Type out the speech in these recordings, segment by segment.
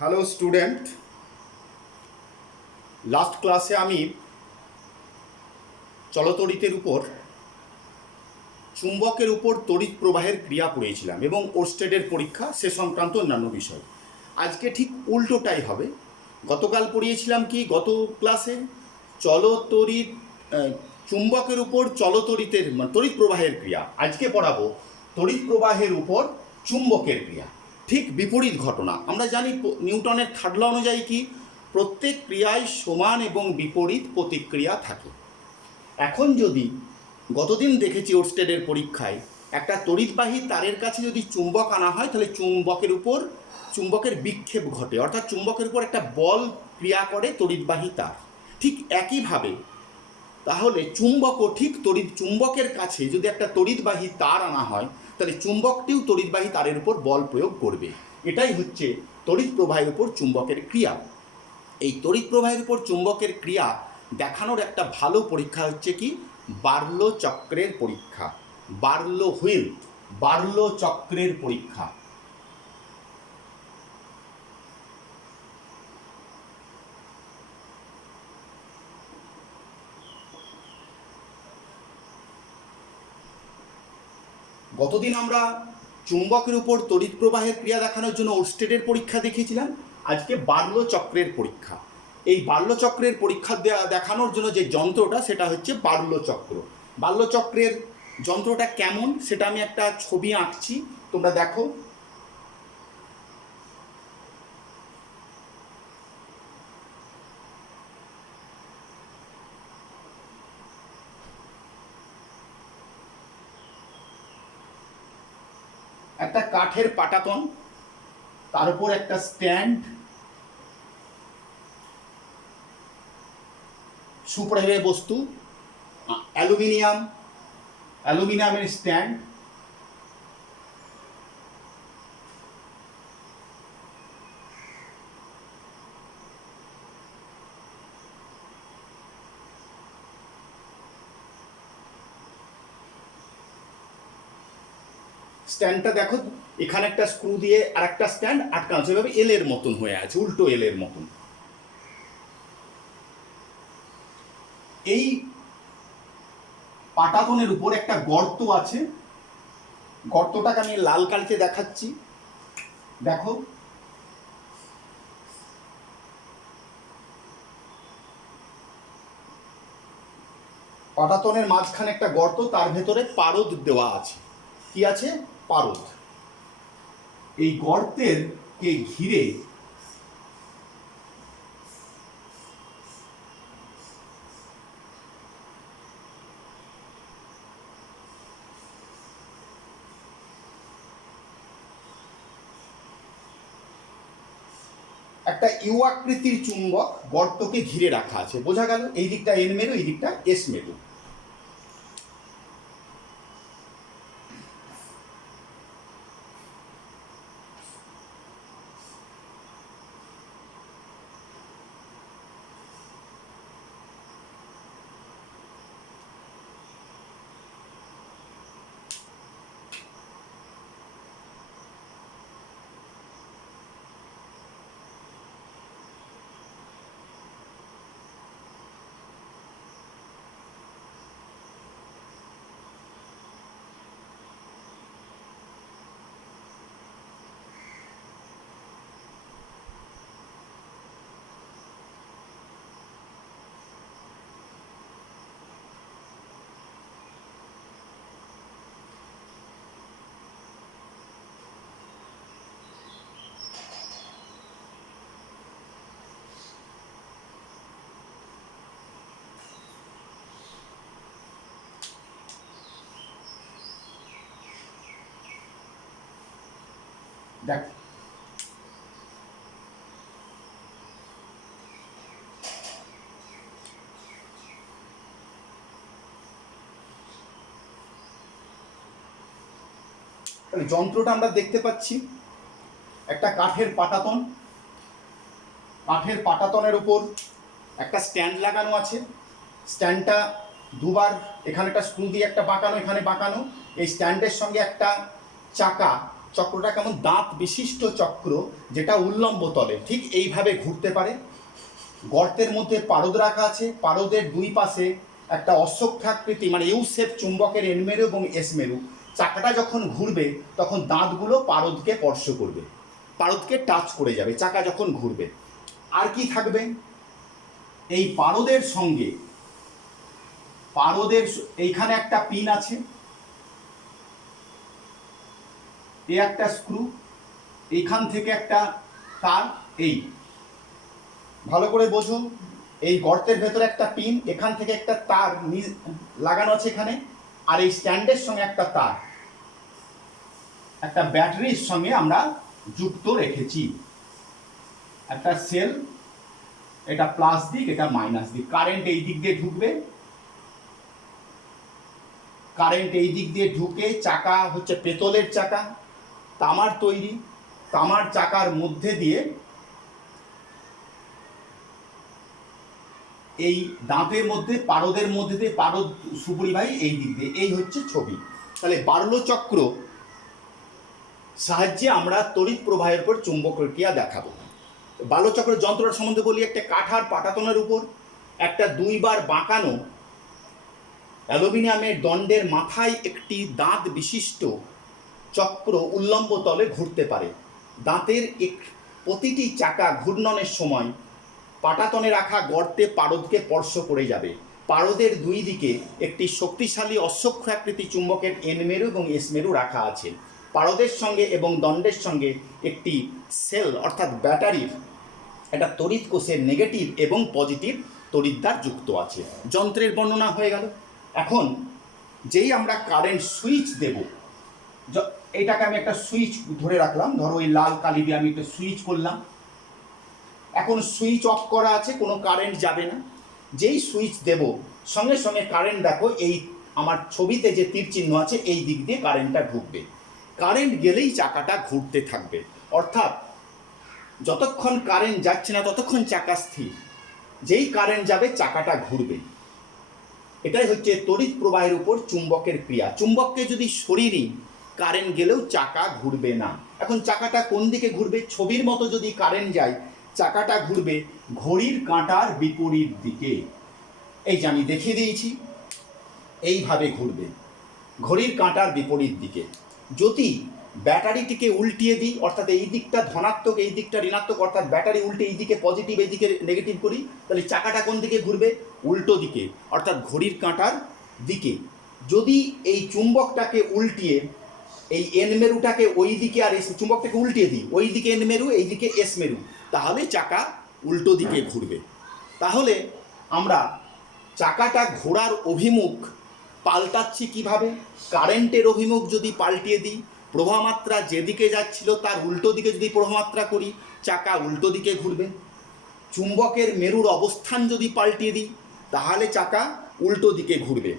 Hello student, last ক্লাসে আমি চলতড়িতের উপর চুম্বকের উপর তড়িৎ প্রবাহের ক্রিয়া পড়িয়েছিলাম এবং ওরস্টেডের পরীক্ষা সে সংক্রান্ত অন্যান্য বিষয়। আজকে ঠিক উল্টোটাই হবে। গতকাল পড়িয়েছিলাম কি, গত ক্লাসে চলতড়িৎ চুম্বকের উপর চলতড়িতের তড়িৎ প্রবাহের ক্রিয়া। আজকে পড়াবো তড়িৎ প্রবাহের উপর চুম্বকের ক্রিয়া। ঠিক বিপরীত ঘটনা। আমরা জানি নিউটনের থার্ড ল অনুযায়ী কি প্রত্যেক ক্রিয়ায় সমান এবং বিপরীত প্রতিক্রিয়া থাকে। এখন যদি গতদিন দেখেছি ওরস্টেডের পরীক্ষায় একটা তড়িৎবাহী তারের কাছে যদি চুম্বক আনা হয় তাহলে চুম্বকের উপর চুম্বকের বিক্ষেপ ঘটে, অর্থাৎ চুম্বকের উপর একটা বল ক্রিয়া করে তড়িৎবাহী তার। ঠিক একইভাবে তাহলে চুম্বকও ঠিক চুম্বকের কাছে যদি একটা তড়িৎবাহী তার আনা হয় তাহলে চুম্বকটিও তড়িৎবাহী তারের উপর বল প্রয়োগ করবে। এটাই হচ্ছে তড়িৎ প্রবাহের উপর চুম্বকের ক্রিয়া। এই তড়িৎ প্রবাহের উপর চুম্বকের ক্রিয়া দেখানোর একটা ভালো পরীক্ষা হচ্ছে কি বার্লো চক্রের পরীক্ষা, বার্লো চক্রের পরীক্ষা। গতদিন আমরা চুম্বকের উপর তড়িৎ প্রবাহের ক্রিয়া দেখানোর জন্য ওরস্টেডের পরীক্ষা দেখিয়েছিলাম। আজকে বার্লো চক্রের পরীক্ষা। এই বার্লো চক্রের পরীক্ষা দেখানোর জন্য যে যন্ত্রটা সেটা হচ্ছে বার্লো চক্র। বার্লো চক্রের যন্ত্রটা কেমন সেটা আমি একটা ছবি আঁকছি, তোমরা দেখো। একটা কাঠের পাটাতন, তার উপর একটা স্ট্যান্ড, সুপ্রহেয় বস্তু অ্যালুমিনিয়ামের স্ট্যান্ড, স্ট্যান্ডটা দেখো, এখানে একটা স্ক্রু দিয়ে আর একটা স্ট্যান্ড আটকানো আছে, এভাবে এল এর মতন হয়ে আছে, উল্টো এল এর মতন। এই পাটাতনের উপর একটা গর্ত আছে, গর্তটাকে আমি লাল কালিতে দেখাচ্ছি, দেখো। পাটাতনের মাঝখানে একটা গর্ত, তার ভেতরে পারদ দেওয়া আছে। কি আছে? পারদ। এই গর্তের কে ঘিরে একটা ইউ আকৃতির চুম্বক গর্তকে ঘিরে রাখা আছে। বোঝা গেল? এই দিকটা এন মেরু, এই দিকটা এস মেরু। দেখ, যন্ত্রটা আমরা দেখতে পাচ্ছি, একটা কাঠের পাটাতন, কাঠের পাটাতনের উপর একটা স্ট্যান্ড লাগানো আছে। স্ট্যান্ডটা দুবার, এখানে একটা স্ক্রু দিয়ে একটা বাঁকানো, এখানে বাঁকানো। এই স্ট্যান্ডের সঙ্গে একটা চাকা চক্রটা কেমন, দাঁত বিশিষ্ট চক্র, যেটা উল্লম্ব তলে ঠিক এইভাবে ঘুরতে পারে। গর্তের মধ্যে পারদ রাখা আছে, পারদের দুই পাশে একটা অশ্বক্ষাকৃতি মানে ইউ শেপ চুম্বকের এন মেরু এবং এস মেরু। চাকাটা যখন ঘুরবে তখন দাঁতগুলো পারদকে স্পর্শ করবে, পারদকে টাচ করে যাবে চাকা যখন ঘুরবে। আর কি থাকবে, এই পারদের সঙ্গে এইখানে একটা পিন আছে, এ একটা স্ক্রু, এইখান থেকে একটা তার, এই ভালো করে বোঝো, এই গর্তের ভেতরে একটা পিন, এখান থেকে একটা তার লাগানো আছে এখানে, আর এই স্ট্যান্ডের সঙ্গে একটা তার একটা ব্যাটারির সঙ্গে আমরা যুক্ত রেখেছি। একটা সেল, এটা প্লাস দিক, এটা মাইনাস দিক। কারেন্ট এই দিক দিয়ে ঢুকবে, কারেন্ট এই দিক দিয়ে ঢুকে চাকা হচ্ছে পেতলের চাকা, তামার তৈরি, তামার চাকার মধ্যে দিয়ে এই দাঁতের মধ্যে পারদের মধ্যে দিয়ে পারদ সুপরিবাহী এই দিক দিয়ে, এই হচ্ছে ছবি। তাহলে বার্লো চক্র সাহায্যে আমরা তড়িৎ প্রবাহের উপর চুম্বক ক্রিয়া দেখাবো। বার্লো চক্রের যন্ত্রটা সম্বন্ধে বলি, একটা কাঠার পাটাতনের উপর একটা দুইবার বাঁকানো অ্যালুমিনিয়ামের দণ্ডের মাথায় একটি দাঁত বিশিষ্ট চক্র উল্লম্ব তলে ঘুরতে পারে। দাঁতের প্রতিটি চাকা ঘূর্ণনের সময় পাটাতনে রাখা গর্তে পারদকে স্পর্শ করে যাবে। পারদের দুই দিকে একটি শক্তিশালী অশ্বক্ষাকৃতি চুম্বকের এন মেরু এবং এস মেরু রাখা আছে। পারদের সঙ্গে এবং দণ্ডের সঙ্গে একটি সেল অর্থাৎ ব্যাটারির একটা তড়িৎ কোষের নেগেটিভ এবং পজিটিভ তড়িৎদ্বার যুক্ত আছে। যন্ত্রের বর্ণনা হয়ে গেল। এখন যেই আমরা কারেন্ট সুইচ দেব, এইটাকে আমি একটা সুইচ ধরে রাখলাম, ধরো এই লাল কালি দিয়ে আমি একটা সুইচ করলাম, এখন সুইচ অফ করা আছে, কোনো কারেন্ট যাবে না। যেই সুইচ দেব সঙ্গে সঙ্গে কারেন্ট, দেখো এই আমার ছবিতে যে তীর চিহ্ন আছে এই দিক দিয়ে কারেন্টটা ঢুকবে। কারেন্ট গেলেই চাকাটা ঘুরতে থাকবে, অর্থাৎ যতক্ষণ কারেন্ট যাচ্ছে না ততক্ষণ চাকা স্থির, যেই কারেন্ট যাবে চাকাটা ঘুরবে। এটাই হচ্ছে তড়িৎ প্রবাহের উপর চুম্বকের ক্রিয়া। চুম্বককে যদি সরিয়ে নিই কারেন্ট গেলেও চাকা ঘুরবে না। এখন চাকাটা কোন দিকে ঘুরবে, ছবির মতো যদি কারেন্ট যায় চাকাটা ঘুরবে ঘড়ির কাঁটার বিপরীত দিকে। এই যে আমি দেখিয়ে দিয়েছি, এইভাবে ঘুরবে ঘড়ির কাঁটার বিপরীত দিকে। যদি ব্যাটারিটিকে উল্টিয়ে দিই, অর্থাৎ এই দিকটা ধনাত্মক এই দিকটা ঋণাত্মক, অর্থাৎ ব্যাটারি উল্টে এই দিকে পজিটিভ এই দিকে নেগেটিভ করি, তাহলে চাকাটা কোন দিকে ঘুরবে, উল্টো দিকে, অর্থাৎ ঘড়ির কাঁটার দিকে। যদি এই চুম্বকটাকে উল্টিয়ে এই এন মেরুটাকে ওই দিকে আর চুম্বকটাকে উল্টিয়ে দিই, ওই দিকে এন মেরু এই দিকে এস মেরু, তাহলে চাকা উল্টো দিকে ঘুরবে। তাহলে আমরা চাকাটা ঘোরার অভিমুখ পাল্টাচ্ছি কিভাবে, কারেন্টের অভিমুখ যদি পাল্টিয়ে দিই, প্রবাহমাত্রা যেদিকে যাচ্ছিল তার উল্টো দিকে যদি প্রবাহমাত্রা করি চাকা উল্টো দিকে ঘুরবে। চুম্বকের মেরুর অবস্থান যদি পাল্টিয়ে দিই তাহলে চাকা উল্টো দিকে ঘুরবে।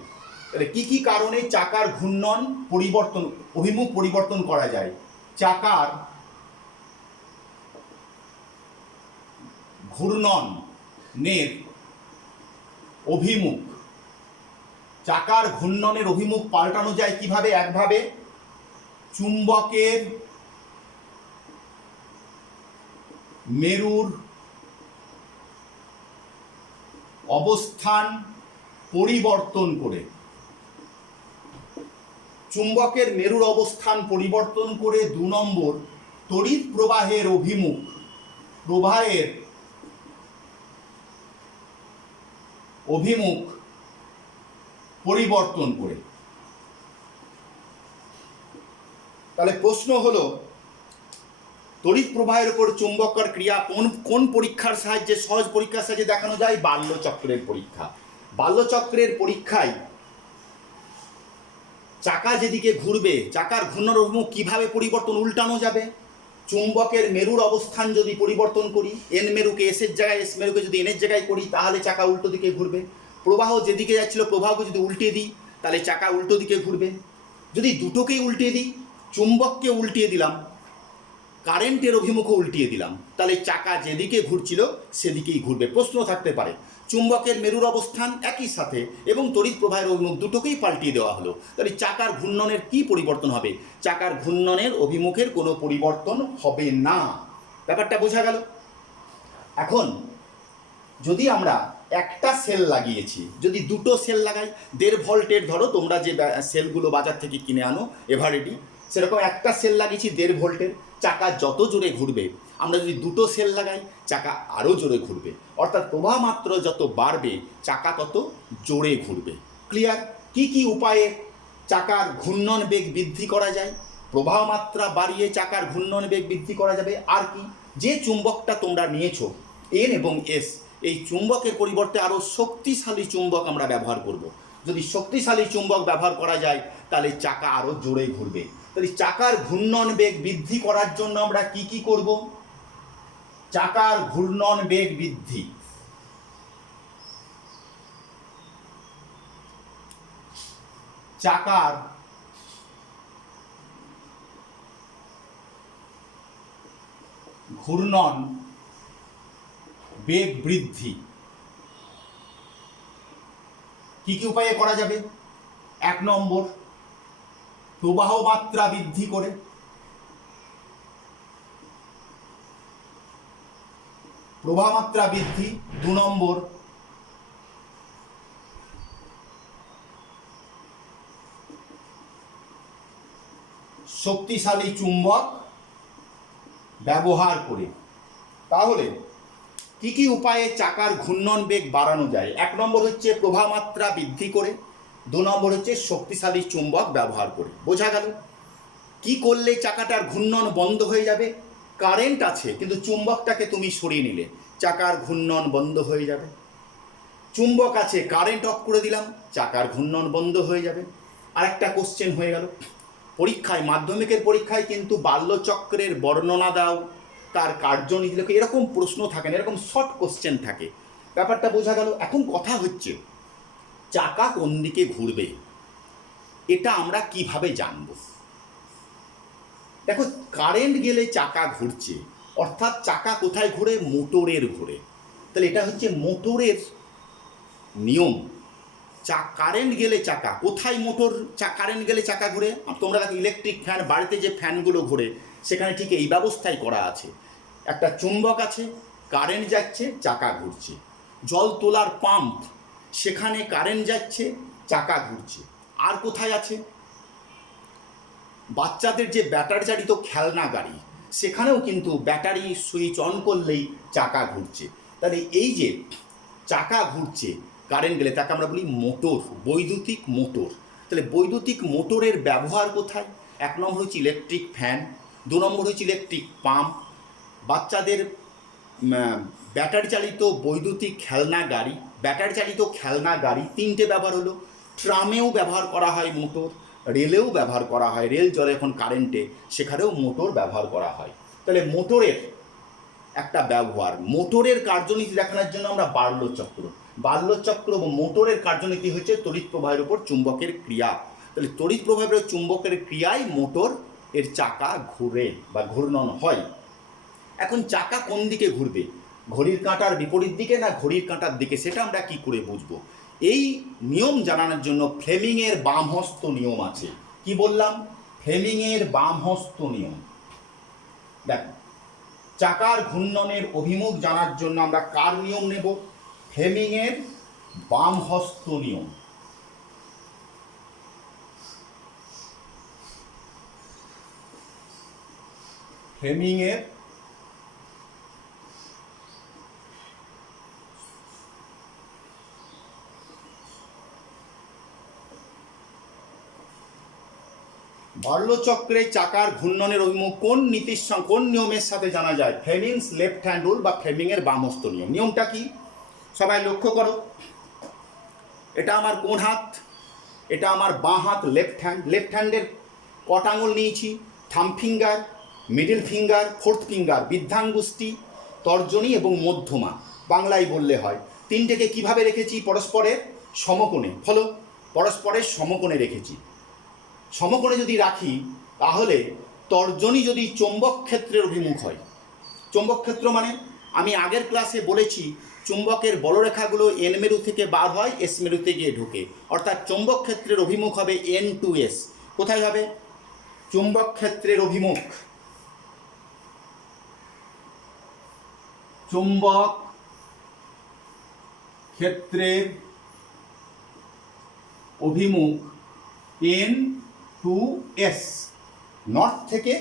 তাহলে কী কী কারণে চাকার ঘূর্ণন পরিবর্তন, অভিমুখ পরিবর্তন করা যায়? চাকার ঘূর্ণনের অভিমুখ, চাকার ঘূর্ণনের অভিমুখ পাল্টানো যায় কিভাবে? একভাবে চুম্বকের মেরুর অবস্থান পরিবর্তন করে, চুম্বকের মেরুর অবস্থান পরিবর্তন করে। 2 নম্বর, তড়িৎ প্রবাহের অভিমুখ, প্রবাহের অভিমুখ পরিবর্তন করে। তাহলে প্রশ্ন হলো তড়িৎ প্রবাহের উপর চুম্বকের ক্রিয়া কোন পরীক্ষার সাহায্যে, সহজ পরীক্ষার সাহায্যে দেখানো যায়? বার্লো চক্রের পরীক্ষা। বার্লো চক্রের পরীক্ষায় চাকা যেদিকে ঘুরবে চাকার ঘূর্ণনের অভিমুখ কিভাবে পরিবর্তন, উল্টানো যাবে। চুম্বকের মেরুর অবস্থান যদি পরিবর্তন করি, এন মেরুকে এসের জায়গায় এস মেরুকে যদি এনের জায়গায় করি তাহলে চাকা উল্টো দিকে ঘুরবে। প্রবাহ যেদিকে যাচ্ছিল প্রবাহকে যদি উল্টিয়ে দিই তাহলে চাকা উল্টো দিকে ঘুরবে। যদি দুটোকেই উল্টিয়ে দিই, চুম্বককে উল্টিয়ে দিলাম, কারেন্টের অভিমুখও উল্টিয়ে দিলাম, তাহলে চাকা যেদিকে ঘুরছিল সেদিকেই ঘুরবে। প্রশ্ন থাকতে পারে চুম্বকের মেরুর অবস্থান একই সাথে এবং তড়িৎ প্রবাহের অভিমুখ দুটোকেই পাল্টিয়ে দেওয়া হলো। তাহলে চাকার ঘূর্ণনের কি পরিবর্তন হবে? চাকার ঘূর্ণনের অভিমুখের কোনো পরিবর্তন হবে না। ব্যাপারটা বোঝা গেল? এখন যদি আমরা একটা সেল লাগিয়েছি, যদি দুটো সেল লাগাই, 1.5 ভোল্টের, ধরো তোমরা যে সেলগুলো বাজার থেকে কিনে আনো এভারেডি, সেরকম একটা সেল লাগিয়েছি 1.5 ভোল্টের, চাকা যত জোরে ঘুরবে, আমরা যদি দুটো সেল লাগাই চাকা আরও জোরে ঘুরবে, অর্থাৎ প্রবাহ মাত্রা যত বাড়বে চাকা তত জোরে ঘুরবে। ক্লিয়ার? কি কি উপায়ে চাকার ঘূর্ণন বেগ বৃদ্ধি করা যায়? প্রবাহ মাত্রা বাড়িয়ে চাকার ঘূর্ণন বেগ বৃদ্ধি করা যাবে। আর কি? যে চুম্বকটা তোমরা নিয়েছো এন এবং এস, এই চুম্বকের পরিবর্তে আরও শক্তিশালী চুম্বক আমরা ব্যবহার করব। যদি শক্তিশালী চুম্বক ব্যবহার করা যায় তাহলে চাকা আরও জোরে ঘুরবে। তাহলে চাকার ঘূর্ণন বেগ বৃদ্ধি করার জন্য আমরা কি কি করব? চাকার ঘূর্ণন বেগ বৃদ্ধি, চাকার ঘূর্ণন বেগ বৃদ্ধি কি কি উপায়ে করা যাবে? 1 নম্বর, প্রবাহ মাত্রা বৃদ্ধি করে। প্রবাহ মাত্রা বৃদ্ধি। 2 নম্বর, শক্তিশালী চুম্বক ব্যবহার করে। তাহলে কি কি উপায়ে চাকার ঘূর্ণন বেগ বাড়ানো যায়? 1 নম্বর হচ্ছে প্রবাহ মাত্রা বৃদ্ধি করে, 2 নম্বর হচ্ছে শক্তিশালী চুম্বক ব্যবহার করে। বোঝা গেল? কি করলে চাকাটার ঘূর্ণন বন্ধ হয়ে যাবে? কারেন্ট আছে কিন্তু চুম্বকটাকে তুমি সরিয়ে নিলে, চাকার ঘূর্ণন বন্ধ হয়ে যাবে। চুম্বক আছে, কারেন্ট অফ করে দিলাম, চাকার ঘূর্ণন বন্ধ হয়ে যাবে। আর একটা কোশ্চেন হয়ে গেল পরীক্ষায়, মাধ্যমিকের পরীক্ষায় কিন্তু বাল্যচক্রের বর্ণনা দাও, তার কার্যনীতি লেখো, এরকম প্রশ্ন থাকে না, এরকম শর্ট কোশ্চেন থাকে। ব্যাপারটা বোঝা গেল? এখন কথা হচ্ছে চাকা কোন দিকে ঘুরবে এটা আমরা কিভাবে জানব? দেখো, কারেন্ট গেলে চাকা ঘুরছে, অর্থাৎ চাকা কোথায় ঘুরে? মোটরের ঘুরে। তাহলে এটা হচ্ছে মোটরের নিয়ম। কারেন্ট গেলে চাকা কোথায়? মোটর। কারেন্ট গেলে চাকা ঘুরে। তোমরা দেখো ইলেকট্রিক ফ্যান, বাড়িতে যে ফ্যানগুলো ঘুরে সেখানে ঠিক এই ব্যবস্থাই করা আছে, একটা চুম্বক আছে, কারেন্ট যাচ্ছে, চাকা ঘুরছে। জল তোলার পাম্প, সেখানে কারেন্ট যাচ্ছে, চাকা ঘুরছে। আর কোথায় আছে? বাচ্চাদের যে ব্যাটারি চালিত খেলনা গাড়ি, সেখানেও কিন্তু ব্যাটারি সুইচ অন করলেই চাকা ঘুরছে। তাহলে এই যে চাকা ঘুরছে কারেন্ট গেলে, তাকে আমরা বলি মোটর, বৈদ্যুতিক মোটর। তাহলে বৈদ্যুতিক মোটরের ব্যবহার কোথায়? 1 নম্বর হচ্ছে ইলেকট্রিক ফ্যান, 2 নম্বর হচ্ছে ইলেকট্রিক পাম্প, বাচ্চাদের ব্যাটারি চালিত বৈদ্যুতিক খেলনা গাড়ি, ব্যাটারি চালিত খেলনা গাড়ি, 3টে ব্যবহার হলো। ট্রামেও ব্যবহার করা হয় মোটর, রেলেও ব্যবহার করা হয়, রেল চলে এখন কারেন্টে, সেখানেও মোটর ব্যবহার করা হয়। তাহলে মোটরের একটা ব্যবহার, মোটরের কার্যনীতি দেখানোর জন্য আমরা বাল্যচক্র এবং মোটরের কার্যনীতি হচ্ছে তড়িৎ প্রবাহের উপর চুম্বকের ক্রিয়া। তাহলে তড়িৎ প্রবাহের চুম্বকের ক্রিয়ায় মোটর এর চাকা ঘুরে বা ঘূর্ণন হয়। এখন চাকা কোন দিকে ঘুরবে? ঘড়ির কাঁটার বিপরীত দিকে না ঘড়ির কাঁটার দিকে, সেটা আমরা কি করে বুঝবো? এই নিয়ম জানানোর জন্য ফ্লেমিংয়ের বামহস্ত নিয়ম আছে। কি বললাম? ফ্লেমিংয়ের বামহস্ত নিয়ম। দেখো, চাকার ঘূর্ণনের অভিমুখ জানার জন্য আমরা কার নিয়ম নেব? ফ্লেমিংয়ের বামহস্ত নিয়ম। ফ্লেমিংয়ের বাল্যচক্রে চাকার ঘূর্ণনের অভিমুখ কোন নীতির কোন নিয়মের সাথে জানা যায়? ফ্লেমিংস লেফট হ্যান্ড রুল বা ফ্লেমিংয়ের বামহস্ত নিয়ম। নিয়মটা কি? সবাই লক্ষ্য করো, এটা আমার কোন হাত? এটা আমার বাঁ হাত, লেফট হ্যান্ড। লেফট হ্যান্ডের কটা আঙুল নিয়েছি? Thumb finger, middle finger, fourth finger, বৃদ্ধাঙ্গুষ্টি, তর্জনী এবং মধ্যমা, বাংলায় বললে হয়। 3টেকে কিভাবে রেখেছি? পরস্পরের সমকোণে। ফলো, পরস্পরের সমকোণে রেখেছি। সমকোণে যদি রাখি তাহলে তর্জনী যদি চৌম্বক ক্ষেত্রের অভিমুখ হয়, চৌম্বক ক্ষেত্র মানে আমি আগের ক্লাসে বলেছি চুম্বকের বলরেখাগুলো এন মেরু থেকে বার হয় এস মেরুতে গিয়ে ঢোকে, অর্থাৎ চুম্বক ক্ষেত্রের অভিমুখ হবে এন টু এস। কোথায় হবে? চুম্বক ক্ষেত্রের অভিমুখ, চুম্বক ক্ষেত্রের অভিমুখ এন টু এস, নর্থ থেকে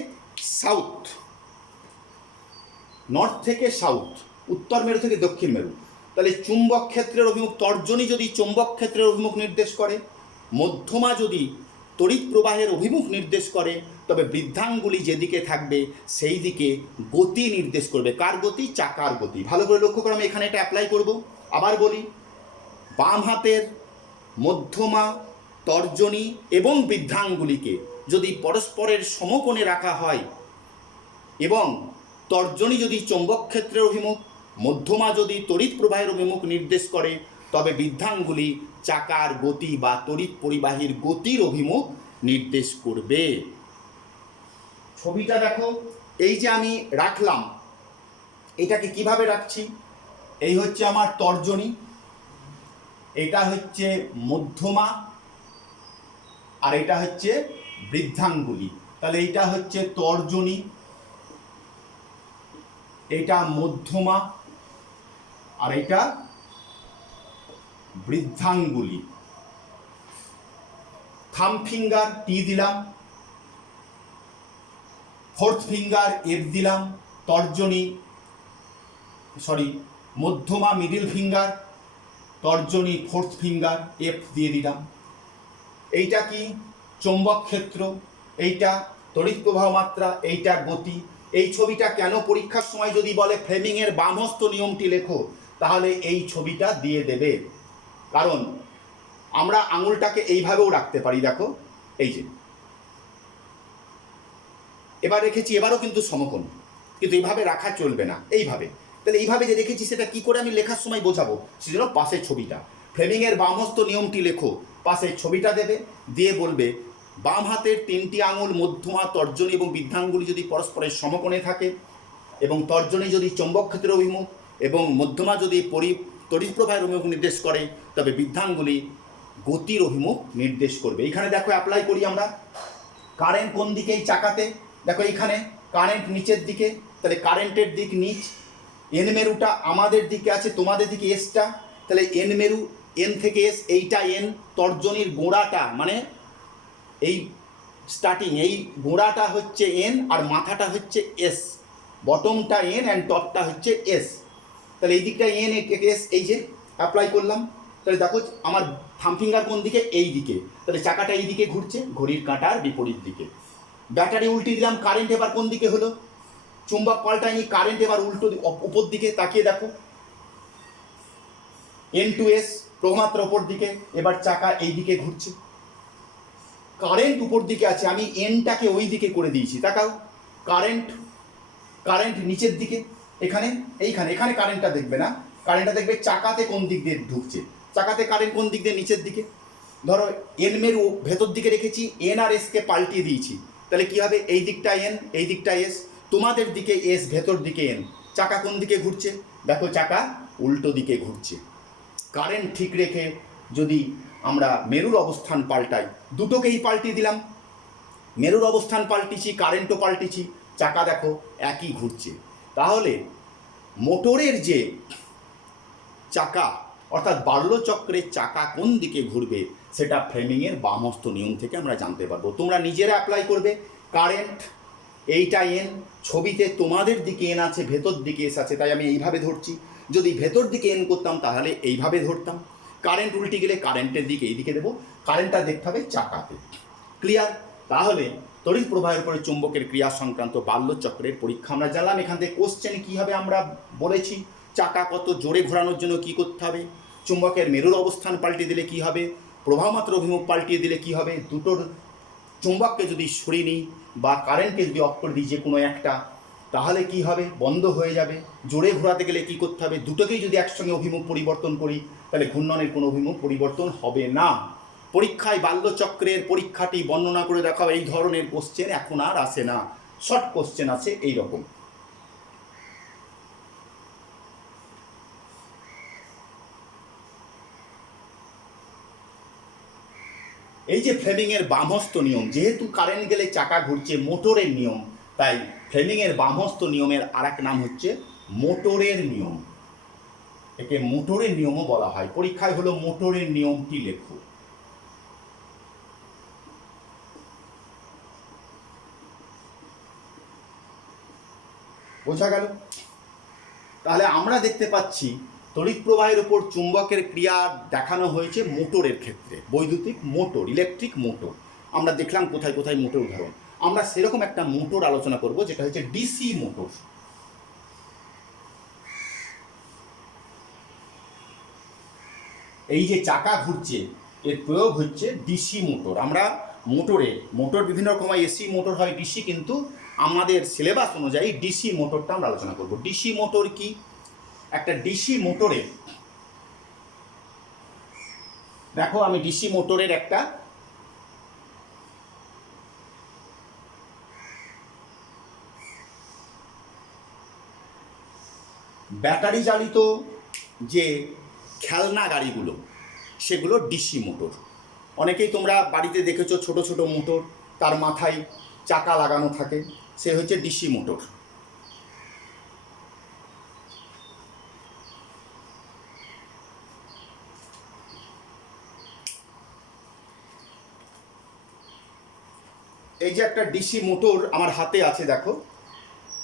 সাউথ, নর্থ থেকে সাউথ, উত্তর মেরু থেকে দক্ষিণ মেরু। তাহলে চুম্বক ক্ষেত্রের অভিমুখ, তর্জনী যদি চুম্বক ক্ষেত্রের অভিমুখ নির্দেশ করে, মধ্যমা যদি তড়িৎ প্রবাহের অভিমুখ নির্দেশ করে, তবে বৃদ্ধাঙ্গুলি যেদিকে থাকবে সেই দিকে গতি নির্দেশ করবে। কার গতি? চাকার গতি। ভালো করে লক্ষ্য করে আমি এখানে এটা অ্যাপ্লাই করব। আবার বলি, বাম হাতের মধ্যমা, তর্জনী এবং বৃদ্ধাঙ্গুলিকে যদি পরস্পরের সমকোণে রাখা হয় এবং তর্জনী যদি চৌম্বক ক্ষেত্রের অভিমুখ, মধ্যমা যদি তড়িৎ প্রবাহের অভিমুখ নির্দেশ করে, তবে বৃদ্ধাঙ্গুলি চাকার গতি বা তড়িৎ পরিবাহীর গতির অভিমুখ নির্দেশ করবে। ছবিটা দেখো, এই যে আমি রাখলাম, এটাকে কিভাবে রাখছি? এই হচ্ছে আমার তর্জনী, এটা হচ্ছে মধ্যমা, আর এটা হচ্ছে বৃদ্ধাঙ্গুলি। তাহলে এটা হচ্ছে তর্জনী, এটা মধ্যমা, আর এটা বৃদ্ধাঙ্গুলি। থাম ফিঙ্গার টি দিলাম, ফোর্থ ফিঙ্গার এফ দিলাম, তর্জনী মধ্যমা মিডিল ফিঙ্গার, তর্জনী ফোর্থ ফিঙ্গার এফ দিয়ে দিলাম। এইটা কি? চৌম্বক ক্ষেত্র, এইটা তড়িৎ প্রবাহ মাত্রা, এইটা গতি। এই ছবিটা কেন পরীক্ষার সময় যদি বলে ফ্লেমিংয়ের বামহস্ত নিয়মটি লেখো, তাহলে এই ছবিটা দিয়ে দেবে। কারণ আমরা আঙুলটাকে এইভাবেও রাখতে পারি, দেখো এই যে এবার রেখেছি, এবারও কিন্তু সমকোণ, কিন্তু এইভাবে রাখা চলবে না, এইভাবে। তাহলে এইভাবে যে রেখেছি সেটা কি করে আমি লেখার সময় বোঝাবো? সেজন্য পাশের ছবিটা, ফ্লেমিংয়ের বামহস্ত নিয়মটি লেখো, পাশের ছবিটা দেবে, দিয়ে বলবে বাম হাতের তিনটি আঙুল মধ্যমা, তর্জনী এবং বৃদ্ধাঙ্গুলি যদি পরস্পরের সমকোণে থাকে এবং তর্জনী যদি চৌম্বক ক্ষেত্রের অভিমুখ এবং মধ্যমা যদি তড়িৎ প্রবাহের অভিমুখ নির্দেশ করে, তবে বৃদ্ধাঙ্গুলি গতির অভিমুখ নির্দেশ করবে। এখানে দেখো অ্যাপ্লাই করি আমরা। কারেন্ট কোন দিকে? এই চাকাতে দেখো এইখানে কারেন্ট নিচের দিকে, তাহলে কারেন্টের দিক নিচ। এন মেরুটা আমাদের দিকে আছে, তোমাদের দিকে এসটা, তাহলে এন মেরু, এন থেকে এস, এইটা এন। তর্জনীর গোড়াটা মানে এই স্টার্টিং, এই গোড়াটা হচ্ছে এন আর মাথাটা হচ্ছে এস, বটমটা এন অ্যান্ড টপটা হচ্ছে এস। তাহলে এই দিকটা এন এস, এই যে অ্যাপ্লাই করলাম। তাহলে দেখো আমার থাম ফিঙ্গার কোন দিকে? এই দিকে, তাহলে চাকাটা এই দিকে ঘুরছে, ঘড়ির কাঁটার বিপরীত দিকে। ব্যাটারি উল্টে দিলাম, কারেন্ট এবার কোন দিকে হলো? চুম্বক পাল্টায়নি, কারেন্ট এবার উল্টো উপর দিকে। তাকিয়ে দেখো, এন টু এস, প্রমাত্রা উপর দিকে, এবার চাকা এই দিকে ঘুরছে, কারেন্ট উপর দিকে আছে, আমি এনটাকে ওই দিকে করে দিয়েছি। তাকাও, কারেন্ট নিচের দিকে, এখানে এখানে কারেন্টটা দেখবে না, কারেন্টটা দেখবে চাকাতে কোন দিক দিয়ে ঢুকছে, চাকাতে কারেন্ট কোন দিক দিয়ে? নিচের দিকে। ধরো এন মেরু ভেতর দিকে রেখেছি, এন আর এসকে পাল্টিয়ে দিয়েছি, তাহলে কি হবে? এই দিকটা এন, এই দিকটা এস, তোমাদের দিকে এস, ভেতর দিকে এন। চাকা কোন দিকে ঘুরছে? দেখো চাকা উল্টো দিকে ঘুরছে। কারেন্ট ঠিক রেখে যদি আমরা মেরুর অবস্থান পাল্টাই, দুটোকেই পাল্টিয়ে দিলাম, মেরুর অবস্থান পাল্টিছি, কারেন্টও পাল্টিছি, চাকা দেখো একই ঘুরছে। তাহলে মোটরের যে চাকা অর্থাৎ বাল্যচক্রের চাকা কোন দিকে ঘুরবে সেটা ফ্লেমিংয়ের বামহস্ত নিয়ম থেকে আমরা জানতে পারবো। তোমরা নিজেরা অ্যাপ্লাই করবে। কারেন্ট এইটা এন, ছবিতে তোমাদের দিকে এন আছে, ভেতর দিকে এস আছে, তাই আমি এইভাবে ধরছি। যদি ভেতর দিকে এন করতাম তাহলে এইভাবে ধরতাম। কারেন্ট উল্টে গেলে কারেন্টের দিকে এইদিকে দেবো, কারেন্টটা দেখতে হবে চাকাতে। ক্লিয়ার? তাহলে তড়িৎ প্রবাহের উপরে চুম্বকের ক্রিয়া সংক্রান্ত বাল্যচক্রের পরীক্ষা আমরা জানলাম। এখান থেকে কোশ্চেনে কী হবে আমরা বলেছি, চাকা কত জোরে ঘোরানোর জন্য কী করতে হবে, চুম্বকের মেরুর অবস্থান পাল্টিয়ে দিলে কী হবে, প্রবাহমাত্রা অভিমুখ পাল্টিয়ে দিলে কী হবে, দুটোর চুম্বককে যদি সরিয়ে নিই বা কারেন্টকে যদি অফ করে দিই যে কোনো একটা, তাহলে কি হবে? বন্ধ হয়ে যাবে। জোরে ঘোরাতে গেলে কী করতে হবে? দুটোকেই যদি একসঙ্গে অভিমুখ পরিবর্তন করি তাহলে ঘূর্ণনের কোনো অভিমুখ পরিবর্তন হবে না। পরীক্ষায় বাল্যচক্রের পরীক্ষাটি বর্ণনা করে দেখাও, এই ধরনের কোশ্চেন এখন আর আসে না, শর্ট কোশ্চেন আছে এই রকম। এই যে ফ্লেমিংয়ের বামহস্ত নিয়ম, যেহেতু কারেন্ট গেলে চাকা ঘুরছে মোটরের নিয়ম, তাই ফ্লেমিংয়ের বামহস্ত নিয়মের আর এক নাম হচ্ছে মোটরের নিয়ম। একে মোটরের নিয়মও বলা হয়। পরীক্ষায় হলো মোটরের নিয়মটি লেখো। বোঝা গেল? তাহলে আমরা দেখতে পাচ্ছি তড়িৎ প্রবাহের উপর চুম্বকের ক্রিয়া দেখানো হয়েছে মোটরের ক্ষেত্রে। বৈদ্যুতিক মোটর, ইলেকট্রিক মোটর। আমরা দেখলাম কোথায় কোথায় মোটর উদাহরণ। আমরা সেরকম একটা মোটর আলোচনা করব যেটা হচ্ছে ডিসি মোটর। এই যে চাকা ঘুরছে এর প্রয়োগ হচ্ছে ডিসি মোটর। আমরা মোটর বিভিন্ন রকম হয়, এসি মোটর হয়, ডিসি, কিন্তু আমাদের সিলেবাস অনুযায়ী ডিসি মোটরটা আমরা আলোচনা করব। ডিসি মোটর কি? একটা ডিসি মোটরে দেখো, আমি ডিসি মোটরের একটা ব্যাটারি চালিত যে খেলনা গাড়িগুলো, সেগুলো ডিসি মোটর। অনেকেই তোমরা বাড়িতে দেখেছো ছোট ছোট মোটর, তার মাথায় চাকা লাগানো থাকে, সে হচ্ছে ডিসি মোটর। এই যে একটা ডিসি মোটর আমার হাতে আছে, দেখো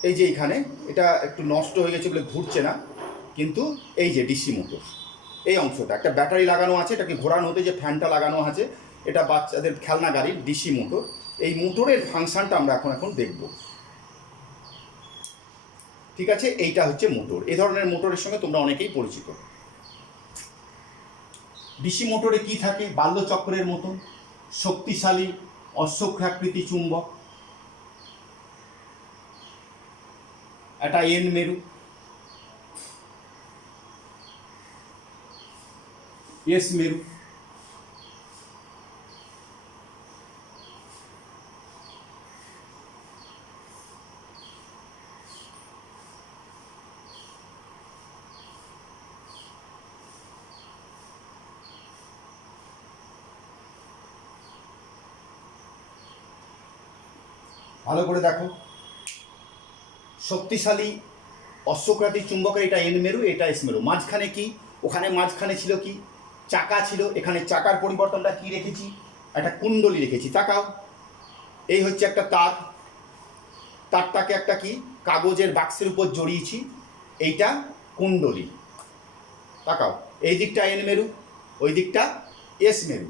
এই যে এখানে, এটা একটু নষ্ট হয়ে গেছে বলে ঘুরছে না, কিন্তু এই যে ডিসি মোটর, এই অংশটা একটা ব্যাটারি লাগানো আছে, এটাকে ঘোরানো হতে যে ফ্যানটা লাগানো আছে, এটা বাচ্চাদের খেলনা গাড়ির ডিসি মোটর। এই মোটরের ফাংশনটা আমরা এখন দেখব। ঠিক আছে, এইটা হচ্ছে মোটর। এই ধরনের মোটরের সঙ্গে তোমরা অনেকেই পরিচিত। ডিসি মোটরে কি থাকে? বাল্যচক্রের মতন শক্তিশালী অশ্বক্ষাকৃতি চুম্বক, একটা এন মেরু, এস মেরু। ভালো করে দেখো, শক্তিশালী অশ্বক্রান্তিক চুম্বকের এটা এন মেরু, এটা এস মেরু। মাঝখানে কি? ওখানে মাঝখানে ছিল কি? চাকা ছিল। এখানে চাকার পরিবর্তনটা কি রেখেছি? একটা কুণ্ডলী রেখেছি। তাকাও, এই হচ্ছে একটা তার, তারটাকে একটা কি কাগজের বাক্সের উপর জড়িয়েছি, এইটা কুণ্ডলী। তাকাও, এই দিকটা এন মেরু, ওই দিকটা এস মেরু।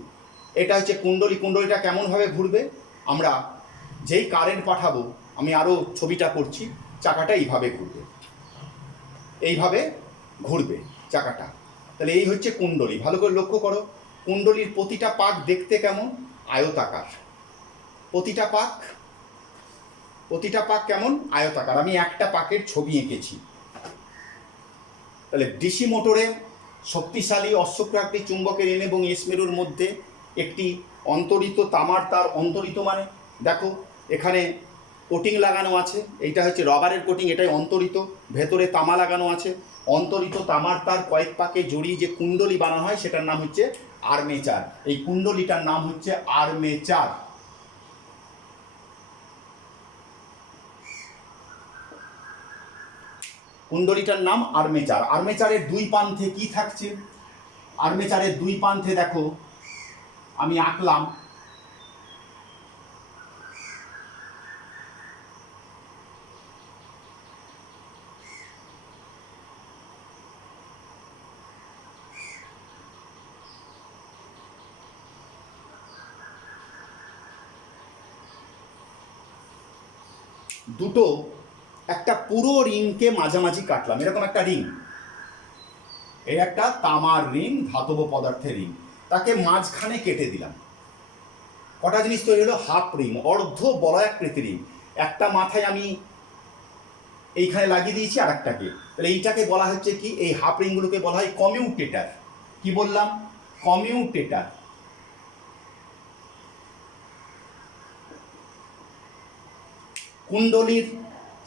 এটা হচ্ছে কুণ্ডলী। কুণ্ডলীটা কেমনভাবে ঘুরবে? আমরা যেই কারেন্ট পাঠাবো, আমি আরও ছবিটা করছি, চাকাটা এইভাবে ঘুরবে, এইভাবে ঘুরবে চাকাটা। তাহলে এই হচ্ছে কুণ্ডলী। ভালো করে লক্ষ্য করো, কুণ্ডলীর প্রতিটা পাক দেখতে কেমন? আয়তাকার। প্রতিটা পাক কেমন? আয়তাকার। আমি একটা পাকের ছবি এঁকেছি। তাহলে ডিসি মোটরে শক্তিশালী অশ্বক্রান্তিক চুম্বকের এন এবং এস মেরুর মধ্যে একটি অন্তরিত তামার তার। অন্তরিত মানে দেখো এখানে কোটিং লাগানো আছে, এইটা হচ্ছে রবারের কোটিং, এটাই অন্তরিত। ভেতরে তামা লাগানো আছে। অন্তরিত তামার তার কয়েক পাকে জড়িয়ে যে কুণ্ডলী বানানো হয় সেটার নাম হচ্ছে আর্মেচার। এই কুণ্ডলীটার নাম হচ্ছে আর্মেচার। কুণ্ডলীটার নাম আর্মেচার। আর্মেচারের দুই প্রান্তে কি থাকছে? আর্মেচারের দুই প্রান্তে দেখো আমি আঁকলাম, দুটো একটা পুরো রিংকে মাঝামাঝি কাটলাম, এরকম একটা রিং, এই একটা তামার রিং, ধাতব পদার্থের রিং, তাকে মাঝখানে কেটে দিলাম। কটা জিনিস তৈরি হলো? হাফ রিং, অর্ধ বলয়াকৃতি রিং। একটা মাথায় আমি এইখানে লাগিয়ে দিয়েছি আর একটাকে, তাহলে এইটাকে বলা হচ্ছে কি? এই হাফ রিংগুলোকে বলা হয় কমিউটেটর। কি বললাম? কমিউটেটর। কুণ্ডলীর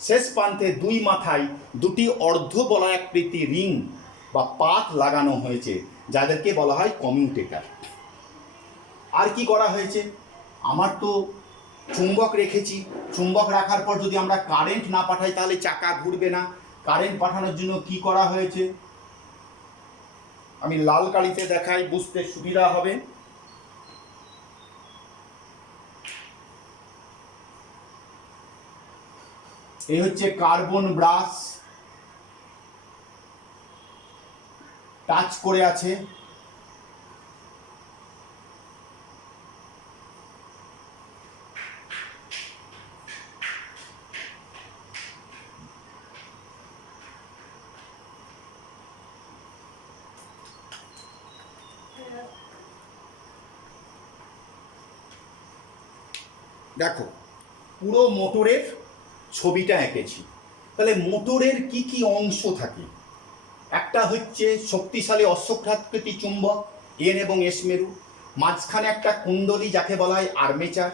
শেষ প্রান্তে দুই মাথায় দুটি অর্ধ বলয়াকৃতি রিং বা পাত লাগানো হয়েছে, যাদেরকে বলা হয় কমিউটেটর। আর কি করা হয়েছে, আমার তো চুম্বক রেখেছি, চুম্বক রাখার পর যদি আমরা কারেন্ট না পাঠাই তাহলে চাকা ঘুরবে না। কারেন্ট পাঠানোর জন্য কি করা হয়েছে, আমি লাল কালিতে দেখাই, বুঝতে সুবিধা হবে। এই হচ্ছে কার্বন ব্রাশ, টাচ করে আছে। দেখো পুরো মোটরের ছবিটা এঁকেছি। তাহলে মোটরের কি কি অংশ থাকে, একটা হচ্ছে শক্তিশালী অশ্বক্ষাকৃতি চুম্বক এন এবং এস মেরু, মাঝখানে একটা কুণ্ডলী যাকে বলা হয় আর্মেচার,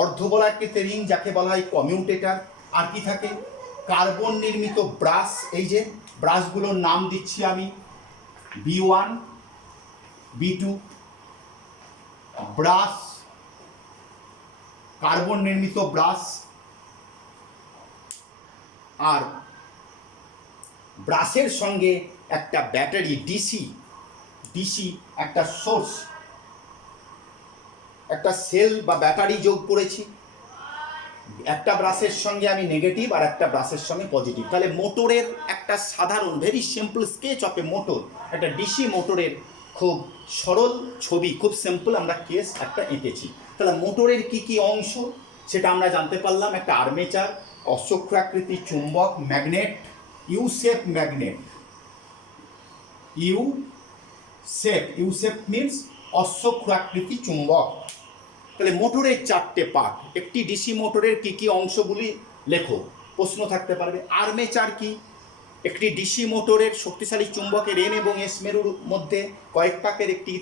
অর্ধবলয়াকৃতি রিং যাকে বলা হয় কমিউটেটর, আর কি থাকে কার্বন নির্মিত ব্রাশ। এই যে ব্রাশগুলোর নাম দিচ্ছি আমি, B1 B2 ব্রাশ, কার্বন নির্মিত ব্রাশ। আর ব্রাশের সঙ্গে একটা ব্যাটারি ডিসি একটা সোর্স, একটা সেল বা ব্যাটারি যোগ করেছি। একটা ব্রাশের সঙ্গে আমি নেগেটিভ আর একটা ব্রাশের সঙ্গে পজিটিভ। তাহলে মোটরের একটা সাধারণ very simple sketch of A motor, একটা ডিসি মোটরের খুব সরল ছবি, খুব সিম্পল আমরা কেস একটা এঁকেছি। তাহলে মোটরের কি কি অংশ সেটা আমরা জানতে পারলাম। একটা আর্মেচার, অশ্বক্ষাকৃতি চুম্বক, magnet, U shape magnet, U shape means অশ্বক্ষাকৃতি চুম্বক। তাহলে মোটরের চারটে পার্ট, একটি ডিসি মোটরের কি কি অংশগুলি লেখো, প্রশ্ন থাকতে পারবে। আর্মেচার কি, একটি ডিসি মোটরের শক্তিশালী চুম্বকের এন এবং এস মেরুর মধ্যে কয়েক পাকের একটি